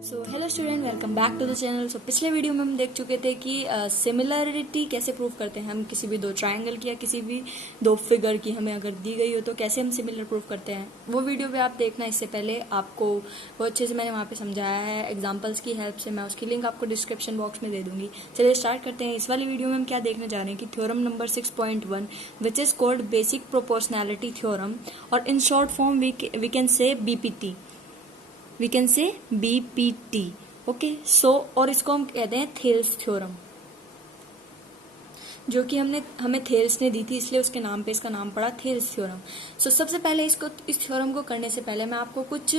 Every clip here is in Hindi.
So hello student, welcome back to the channel. So पिछले वीडियो में हम देख चुके थे कि सिमिलरिटी कैसे प्रूव करते हैं। हम किसी भी दो ट्रायंगल की या किसी भी दो फिगर की हमें अगर दी गई हो तो कैसे हम सिमिलर प्रूव करते हैं, वो वीडियो भी आप देखना। इससे पहले आपको वो अच्छे से मैंने वहाँ पे समझाया है एग्जाम्पल्स की हेल्प से। मैं उसकी लिंक आपको डिस्क्रिप्शन बॉक्स में दे दूंगी। चलिए स्टार्ट करते हैं। इस वाली वीडियो में हम क्या देखने जा रहे हैं कि theorem number 6.1 which is called basic proportionality theorem, और in short form we can say BPT, we can say BPT. Okay, so और इसको हम कहते हैं थेल्स थ्योरम, जो कि हमें थेल्स ने दी थी, इसलिए उसके नाम पे इसका नाम पड़ा थेल्स थ्योरम। सो सबसे पहले इस थ्योरम को करने से पहले मैं आपको कुछ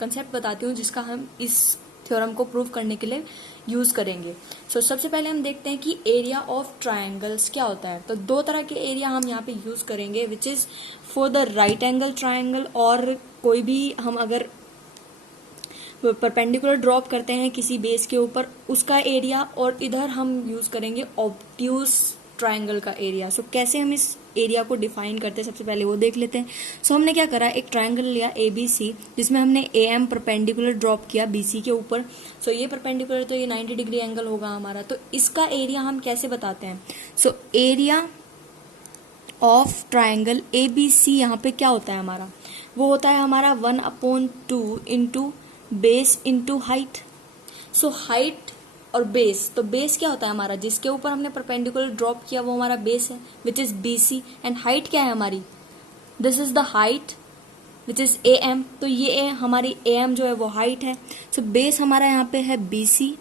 कंसेप्ट बताती हूँ जिसका हम इस थ्योरम को प्रूव करने के लिए यूज करेंगे। सो सबसे पहले हम देखते हैं कि एरिया ऑफ ट्रायंगल्स क्या होता है। तो दो तरह के एरिया हम यहाँ पे यूज करेंगे, which is for the right angle triangle, और कोई भी हम अगर परपेंडिकुलर ड्रॉप करते हैं किसी बेस के ऊपर उसका एरिया, और इधर हम यूज करेंगे ऑब्ट्यूज ट्रायंगल का एरिया। सो कैसे हम इस एरिया को डिफाइन करते हैं सबसे पहले वो देख लेते हैं। सो हमने क्या करा, एक ट्रायंगल लिया ABC जिसमें हमने AM परपेंडिकुलर ड्रॉप किया BC के ऊपर। सो ये परपेंडिकुलर तो ये 90 डिग्री एंगल होगा हमारा। तो इसका एरिया हम कैसे बताते हैं। सो एरिया ऑफ ट्रायंगल ABC यहाँ पे क्या होता है हमारा, वो होता है हमारा 1/2 into base into height. So height और बेस, तो बेस क्या होता है हमारा, जिसके ऊपर हमने परपेंडिकुलर ड्रॉप किया वो हमारा बेस है, which is BC। And height क्या है हमारी, this is the height which is AM। तो ये हमारी AM जो है वो हाइट है। सो बेस हमारा यहाँ पे है BC,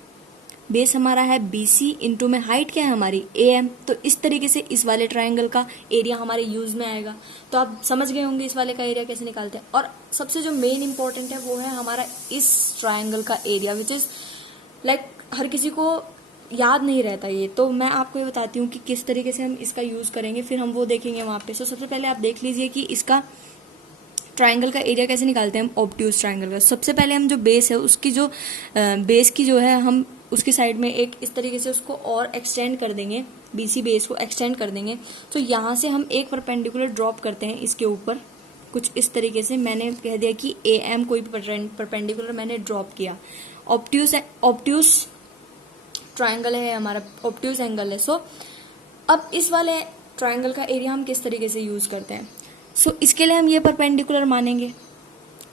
बेस हमारा है BC इंटू में हाइट क्या है हमारी AM। तो इस तरीके से इस वाले ट्रायंगल का एरिया हमारे यूज में आएगा। तो आप समझ गए होंगे इस वाले का एरिया कैसे निकालते हैं। और सबसे जो मेन इंपॉर्टेंट है वो है हमारा इस ट्रायंगल का एरिया, विच इज लाइक हर किसी को याद नहीं रहता ये। तो मैं आपको ये बताती हूँ कि किस तरीके से हम इसका यूज करेंगे, फिर हम वो देखेंगे वहां पे। सो सबसे पहले आप देख लीजिए कि इसका ट्रायंगल का एरिया कैसे निकालते हैं हम ऑब्ट्यूज ट्रायंगल का। सबसे पहले हम जो बेस है उसकी जो बेस की जो है हम उसकी साइड में एक इस तरीके से उसको और एक्सटेंड कर देंगे, BC बेस को एक्सटेंड कर देंगे। तो यहाँ से हम एक परपेंडिकुलर ड्रॉप करते हैं इसके ऊपर कुछ इस तरीके से। मैंने कह दिया कि AM कोई भी परपेंडिकुलर मैंने ड्रॉप किया। ऑब्ट्यूज ट्रायंगल है हमारा, ऑब्ट्यूज एंगल है। सो अब इस वाले ट्रायंगल का एरिया हम किस तरीके से यूज करते हैं। सो इसके लिए हम ये परपेंडिकुलर मानेंगे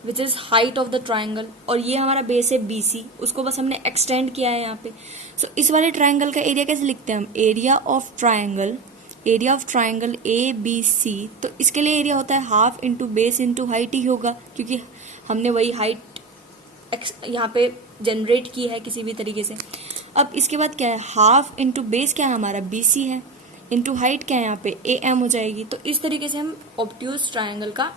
which is height of the triangle, और ये हमारा बेस है BC, उसको बस हमने एक्सटेंड किया है यहाँ पे। सो इस वाले ट्रायंगल का एरिया कैसे लिखते हैं हम, एरिया ऑफ ट्रायंगल ABC। तो इसके लिए एरिया होता है half into base into height ही होगा, क्योंकि हमने वही हाइट यहाँ पे जनरेट की है किसी भी तरीके से। अब इसके बाद क्या है, हाफ इंटू बेस क्या है हमारा BC है, इंटू हाइट क्या है यहाँ पे AM हो जाएगी। तो इस तरीके से हम ऑब्ट्यूज ट्रायंगल का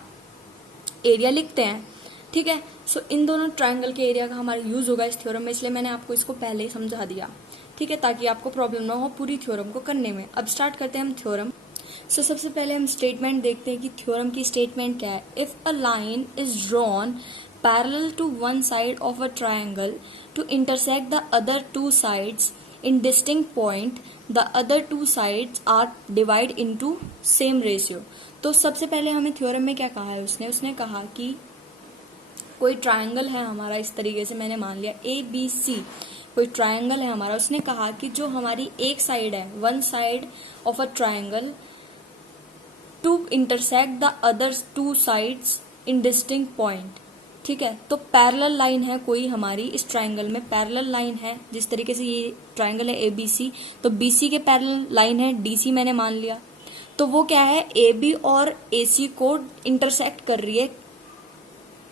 एरिया लिखते हैं। ठीक है, सो इन दोनों ट्रायंगल के एरिया का हमारा यूज होगा इस थ्योरम में, इसलिए मैंने आपको इसको पहले ही समझा दिया। ठीक है, ताकि आपको प्रॉब्लम ना हो पूरी थ्योरम को करने में। अब स्टार्ट करते हैं हम थ्योरम। सो सबसे पहले हम स्टेटमेंट देखते हैं कि थ्योरम की स्टेटमेंट क्या है। If a line is drawn parallel to one side of a triangle to intersect the other two sides in distinct point, the other two sides are divided into same ratio। तो सबसे पहले हमें थ्योरम में क्या कहा है उसने कहा कि कोई ट्रायंगल है हमारा, इस तरीके से मैंने मान लिया ABC कोई ट्रायंगल है हमारा। उसने कहा कि जो हमारी एक साइड है, one side of a triangle to intersect the other two sides in distinct point. ठीक है, तो पैरेलल लाइन है कोई हमारी इस ट्रायंगल में, पैरेलल लाइन है जिस तरीके से ये ट्रायंगल है ABC, तो BC के पैरेलल लाइन है DC मैंने मान लिया। तो वो क्या है, AB और AC को इंटरसेक्ट कर रही है।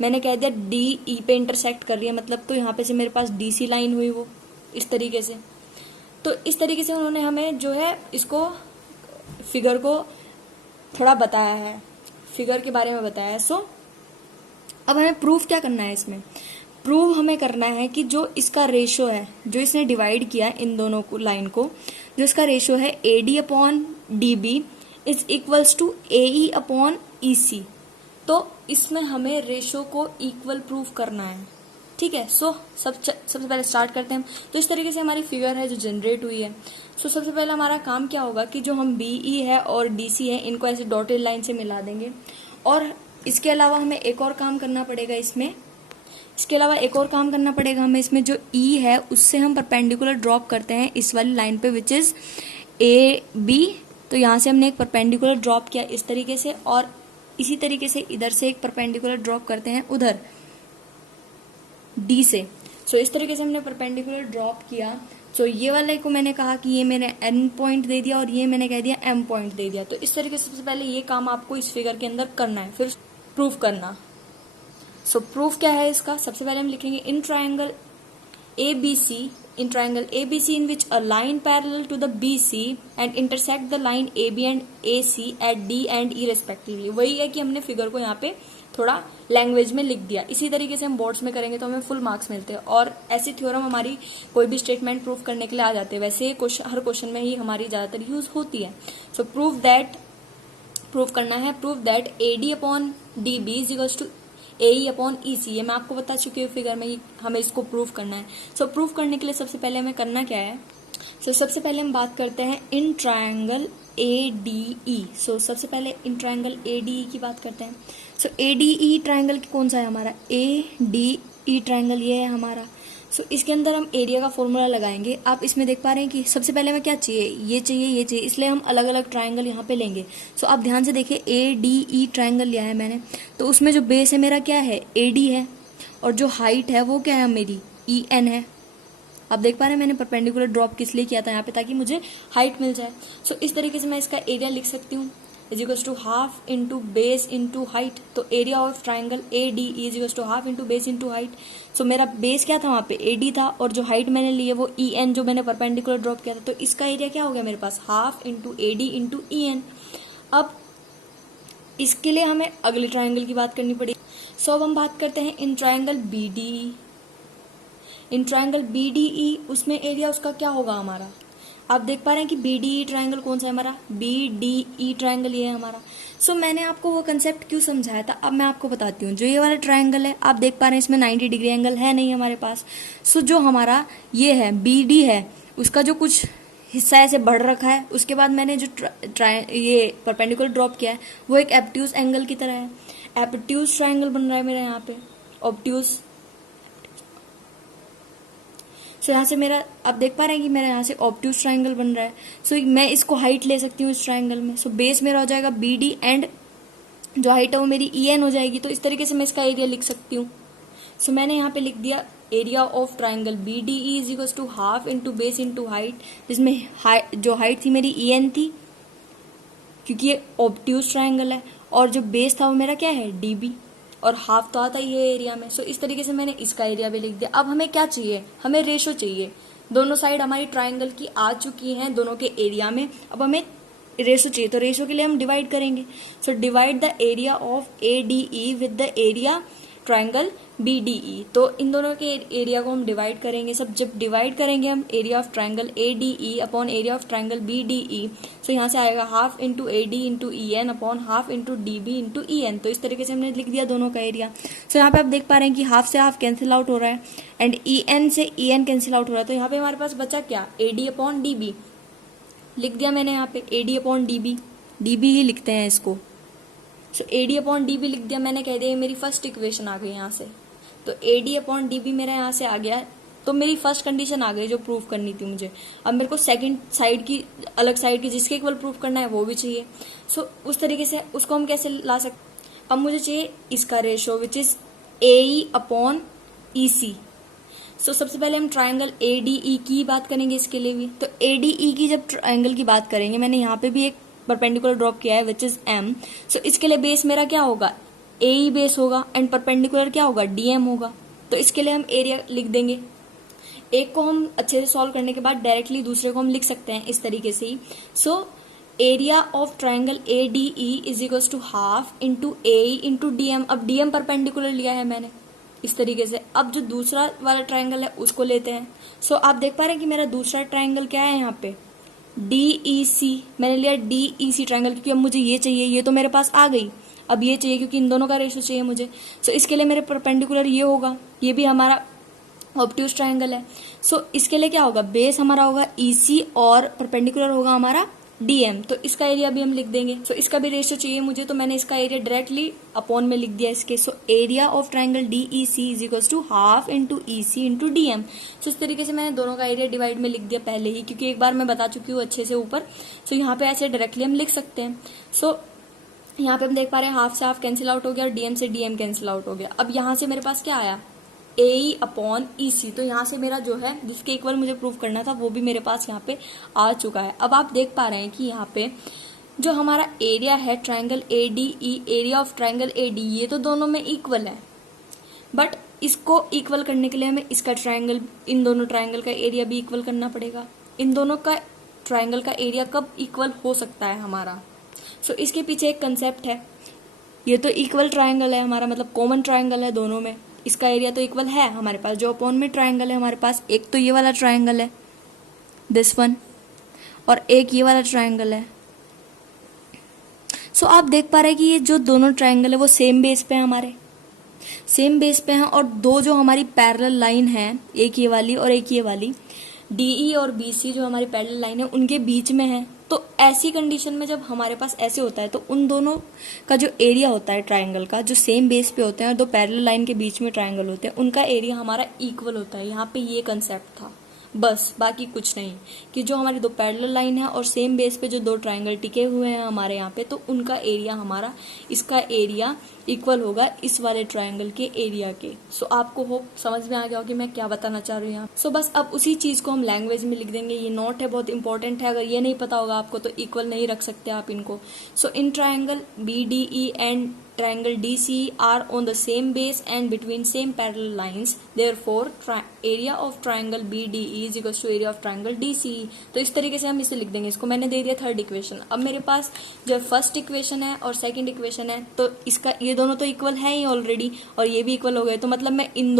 मैंने कह दिया DE पे इंटरसेक्ट कर रही है, मतलब तो यहाँ पे से मेरे पास DC लाइन हुई वो इस तरीके से। तो इस तरीके से उन्होंने हमें जो है इसको फिगर को थोड़ा बताया है, फिगर के बारे में बताया है। सो अब हमें प्रूफ क्या करना है इसमें, प्रूव हमें करना है कि जो इसका रेशो है, जो इसने डिवाइड किया इन दोनों को लाइन को, जो इसका रेशो है AD/DB is equals to AE upon EC। तो इसमें हमें रेशो को इक्वल प्रूफ करना है। ठीक है, सो सबसे पहले स्टार्ट करते हैं। तो इस तरीके से हमारी फिगर है जो जनरेट हुई है। सो सबसे पहले हमारा काम क्या होगा कि जो हम BE है और DC है इनको ऐसे डॉटेड लाइन से मिला देंगे। और इसके अलावा हमें एक और काम करना पड़ेगा इसमें, इसके अलावा एक और काम करना पड़ेगा हमें, इसमें जो ई है उससे हम परपेंडिकुलर ड्रॉप करते हैं इस वाली लाइन पे विच इज ए बी। तो यहाँ से हमने एक परपेंडिकुलर ड्रॉप किया इस तरीके से, और इसी तरीके से इधर से एक परपेंडिकुलर ड्रॉप करते हैं उधर डी से। सो इस तरीके से हमने परपेंडिकुलर ड्रॉप किया। सो ये वाले को मैंने कहा कि ये मैंने एन पॉइंट दे दिया और ये मैंने कह दिया एम पॉइंट दे दिया। तो इस तरीके से सबसे पहले ये काम आपको इस फिगर के अंदर करना है, फिर प्रूफ करना। सो प्रूफ क्या है इसका, सबसे पहले हम लिखेंगे in triangle ABC, in triangle ABC in which a line parallel to the BC and intersect the line AB and AC at D and E respectively। वही है कि हमने फिगर को यहाँ पे थोड़ा लैंग्वेज में लिख दिया। इसी तरीके से हम बोर्ड्स में करेंगे तो हमें फुल मार्क्स मिलते हैं, और ऐसी थ्योरम हमारी कोई भी स्टेटमेंट प्रूफ करने के लिए आ जाते हैं। वैसे हर क्वेश्चन में ही हमारी ज्यादातर यूज होती है। सो प्रूफ करना है, proof that AD upon DB is equals to AE upon EC। ये मैं आपको बता चुकी हूँ फिगर में, हमें इसको प्रूफ करना है। सो प्रूफ करने के लिए सबसे पहले हमें करना क्या है, सबसे पहले हम बात करते हैं इन ट्राइंगल ADE। सबसे पहले इन ट्राइंगल ADE की बात करते हैं। ADE ट्राइंगल कौन सा है हमारा, ADE ट्राइंगल ये है हमारा। इसके अंदर हम एरिया का फॉर्मूला लगाएंगे। आप इसमें देख पा रहे हैं कि सबसे पहले हमें क्या चाहिए, ये चाहिए, ये चाहिए, इसलिए हम अलग अलग ट्राइंगल यहाँ पे लेंगे। आप ध्यान से देखिए, ADE ट्राइंगल लिया है मैंने, तो उसमें जो बेस है मेरा क्या है, AD है, और जो हाइट है वो क्या है मेरी, EN है। आप देख पा रहे हैं मैंने परपेंडिकुलर ड्रॉप किस लिए किया था यहाँ पे, ताकि मुझे हाइट मिल जाए। इस तरीके से मैं इसका एरिया लिख सकती हूँ, is equals to half into base into height. तो area of triangle ADE is equals to half into base into height. मेरा बेस क्या था वहां पे, AD था, और जो हाइट मैंने ली है वो EN, जो मैंने परपेंडिकुलर ड्रॉप किया था। तो इसका एरिया क्या हो गया मेरे पास, half into AD into EN। अब इसके लिए हमें अगले ट्राइंगल की बात करनी पड़ेगी। अब हम बात करते हैं इन ट्राइंगल BDE। इन ट्राइंगल BDE उसमें एरिया उसका क्या होगा हमारा, आप देख पा रहे हैं कि BDE ट्राइंगल कौन सा है हमारा, BDE ट्राइंगल ये है हमारा। मैंने आपको वो कंसेप्ट क्यों समझाया था, अब मैं आपको बताती हूँ। जो ये वाला ट्राइंगल है आप देख पा रहे हैं, इसमें 90 डिग्री एंगल है नहीं हमारे पास। जो हमारा ये है BD है, उसका जो कुछ हिस्सा ऐसे बढ़ रखा है, उसके बाद मैंने जो ये परपेंडिकुलर ड्रॉप किया है वो एक एब्ट्यूज एंगल की तरह है। एब्ट्यूज ट्राइंगल बन रहा है मेरा यहाँ पे, ऑब्ट्यूज। यहाँ से मेरा आप देख पा रहे हैं कि मेरा यहाँ से ऑब्ट्यूज ट्राइंगल बन रहा है। मैं इसको हाइट ले सकती हूँ इस ट्राइंगल में। बेस मेरा हो जाएगा BD एंड जो हाइट है वो मेरी EN हो जाएगी। तो इस तरीके से मैं इसका एरिया लिख सकती हूँ। मैंने यहाँ पे लिख दिया area of triangle BDE is equal to half into base into height, जिसमें जो हाइट थी मेरी EN थी क्योंकि ये ऑब्ट्यूज ट्राइंगल है, और जो बेस था वो मेरा क्या है, DB, और हाफ तो आता ही है एरिया में। इस तरीके से मैंने इसका एरिया भी लिख दिया। अब हमें क्या चाहिए, हमें रेशो चाहिए। दोनों साइड हमारी ट्राइंगल की आ चुकी हैं दोनों के एरिया में, अब हमें रेशो चाहिए। तो रेशो के लिए हम डिवाइड करेंगे। Divide the area of ADE with the area triangle BDE। तो इन दोनों के एरिया को हम डिवाइड करेंगे। जब डिवाइड करेंगे हम area of triangle ADE upon area of triangle BDE, यहाँ से आएगा half into AD into EN upon half into DB into EN। तो इस तरीके से हमने लिख दिया दोनों का एरिया। यहाँ पे आप देख पा रहे हैं कि हाफ से हाफ कैंसिल आउट हो रहा है एंड EN से EN कैंसिल आउट हो रहा है। तो यहाँ पे हमारे पास बचा क्या, AD अपॉन DB लिख दिया मैंने यहाँ पे, AD अपॉन DB ही लिखते हैं इसको। AD अपॉन DB लिख दिया मैंने, कह दिया मेरी फर्स्ट इक्वेशन आ गई यहाँ से। तो AD अपॉन DB मेरा यहाँ से आ गया, तो मेरी फर्स्ट कंडीशन आ गई जो प्रूफ करनी थी मुझे। अब मेरे को सेकंड साइड की, अलग साइड की जिसके इक्वल प्रूफ करना है वो भी चाहिए। उस तरीके से उसको हम कैसे ला सकते, अब मुझे चाहिए इसका ratio which is AE upon EC। सबसे पहले हम ट्राइंगल ADE की बात करेंगे इसके लिए भी। तो ADE की जब ट्राइंगल की बात करेंगे, मैंने यहाँ पे भी एक परपेंडिकुलर ड्रॉप किया है विच इज M। इसके लिए बेस मेरा क्या होगा, AE बेस होगा, एंड परपेंडिकुलर क्या होगा, DM होगा। तो इसके लिए हम एरिया लिख देंगे। एक को हम अच्छे से सॉल्व करने के बाद डायरेक्टली दूसरे को हम लिख सकते हैं इस तरीके से ही। Area of triangle ADE is equals to half into AE into DM। अब DM परपेंडिकुलर लिया है मैंने इस तरीके से। अब जो दूसरा वाला ट्राइंगल है उसको लेते हैं। आप देख पा रहे हैं कि मेरा दूसरा ट्राइंगल क्या है यहाँ पे, DEC। मैंने लिया DEC ट्राइंगल क्योंकि अब मुझे ये चाहिए, ये तो मेरे पास आ गई, अब ये चाहिए क्योंकि इन दोनों का रेशो चाहिए मुझे। इसके लिए मेरे परपेंडिकुलर ये होगा, ये भी हमारा ऑब्ट्यूज ट्राइंगल है। इसके लिए क्या होगा, बेस हमारा होगा EC और परपेंडिकुलर होगा हमारा DM, तो इसका एरिया भी हम लिख देंगे। सो इसका भी रेशियो चाहिए मुझे, तो मैंने इसका एरिया डायरेक्टली अपॉन में लिख दिया इसके। So area of triangle DEC is equals to half into EC into DM। So इस तरीके से मैंने दोनों का एरिया डिवाइड में लिख दिया पहले ही, क्योंकि एक बार मैं बता चुकी हूँ अच्छे से ऊपर। सो यहाँ पे ऐसे डायरेक्टली हम लिख सकते हैं। सो यहाँ पे हम देख पा रहे हैं हाफ से हाफ कैंसिल आउट हो गया और DM से DM कैंसिल आउट हो गया। अब यहाँ से मेरे पास क्या आया, AE अपॉन EC। तो यहाँ से मेरा जो है जिसके इक्वल मुझे प्रूव करना था वो भी मेरे पास यहाँ पे आ चुका है। अब आप देख पा रहे हैं कि यहाँ पे जो हमारा एरिया है triangle ADE, area of triangle ADE, ये तो दोनों में इक्वल है, बट इसको इक्वल करने के लिए हमें इसका ट्राइंगल, इन दोनों ट्राइंगल का एरिया भी इक्वल करना पड़ेगा। इन दोनों का ट्राइंगल का एरिया कब इक्वल हो सकता है हमारा? सो इसके पीछे एक कंसेप्ट है। ये तो इक्वल ट्राइंगल है हमारा, मतलब कॉमन ट्राइंगल है दोनों में, इसका एरिया तो इक्वल है हमारे पास। जो अपॉन में ट्राइंगल है हमारे पास, एक तो ये वाला ट्राइंगल है दिस वन, और एक ये वाला ट्राइंगल है। सो आप देख पा रहे हैं कि ये जो दोनों ट्राइंगल है वो सेम बेस पे है, हमारे सेम बेस पे हैं। और दो जो हमारी पैरेलल लाइन है, एक ये वाली और एक ये वाली, DE और BC जो हमारी पैरेलल लाइन है उनके बीच में है। तो ऐसी कंडीशन में जब हमारे पास ऐसे होता है तो उन दोनों का जो एरिया होता है ट्राइंगल का, जो सेम बेस पे होते हैं और दो पैरेलल लाइन के बीच में ट्राइंगल होते हैं, उनका एरिया हमारा इक्वल होता है। यहाँ पे ये कंसेप्ट था बस, बाकी कुछ नहीं, कि जो हमारी दो पैरेलल लाइन है और सेम बेस पे जो दो ट्राइंगल टिके हुए हैं हमारे यहाँ पे, तो उनका एरिया हमारा, इसका एरिया इक्वल होगा इस वाले ट्राइंगल के एरिया के। सो आपको होप समझ में आ गया हो कि मैं क्या बताना चाह रही हूँ यहाँ। सो बस अब उसी चीज को हम लैंग्वेज में लिख देंगे। ये नोट है, बहुत इंपॉर्टेंट है, अगर ये नहीं पता होगा आपको तो इक्वल नहीं रख सकते आप इनको। So in triangle BDE and triangle DCE are on the same base and between same parallel lines, therefore area of triangle BDE is equals to area of triangle DCE। तो इस तरीके से हम इसे लिख देंगे। इसको मैंने दे दिया थर्ड इक्वेशन। अब मेरे पास जो फर्स्ट इक्वेशन है और सेकंड इक्वेशन है, तो इसका ये दोनों तो इक्वल है ही ऑलरेडी और ये भी इक्वल हो गए, तो मतलब मैं इन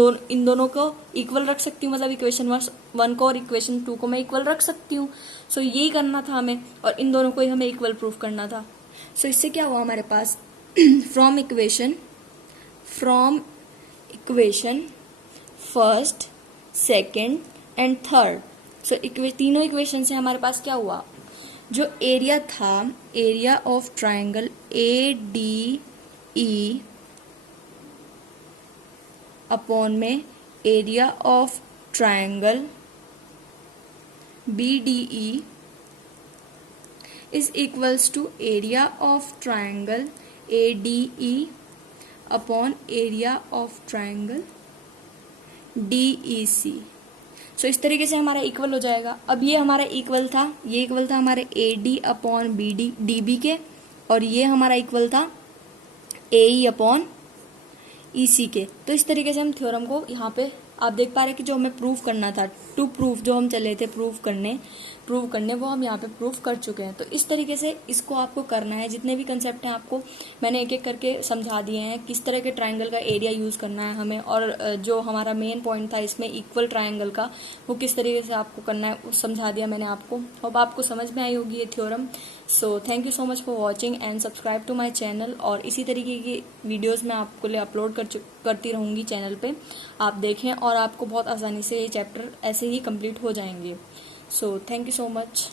दोनों को इक्वल रख सकती हूँ, मतलब इक्वेशन 1 को और इक्वेशन 2 को मैं इक्वल रख सकती हूँ। सो यही करना था हमें, और इन दोनों को ही हमें इक्वल प्रूफ करना था। सो इससे क्या हुआ हमारे पास, from equation first, second and third, so तीनों इक्वेशन से हमारे पास क्या हुआ, जो एरिया था, area of triangle ADE upon में area of triangle BDE is equals to area of triangle ADE upon area of triangle DEC। सो इस तरीके से हमारा इक्वल हो जाएगा। अब ये हमारा इक्वल था, ये इक्वल था हमारे AD अपॉन DB के, और ये हमारा इक्वल था AE अपॉन EC के। तो इस तरीके से हम थ्योरम को यहाँ पे आप देख पा रहे हैं कि जो हमें प्रूव करना था, टू प्रूफ जो हम चले थे प्रूव करने वो हम यहाँ पे प्रूव कर चुके हैं। तो इस तरीके से इसको आपको करना है। जितने भी कंसेप्ट हैं आपको मैंने एक एक करके समझा दिए हैं, किस तरह के ट्राइंगल का एरिया यूज करना है हमें, और जो हमारा मेन पॉइंट था इसमें इक्वल ट्राइंगल का, वो किस तरीके से आपको करना है वो समझा दिया मैंने आपको। अब आपको समझ में आई होगी ये theorem. So thank you so much for watching and subscribe to my channel, और इसी तरीके की वीडियोज मैं आपको लिए अपलोड करती रहूँगी चैनल पे, आप देखें और आपको बहुत आसानी से ये चैप्टर ऐसे ही कंप्लीट हो जाएंगे। सो थैंक यू सो मच।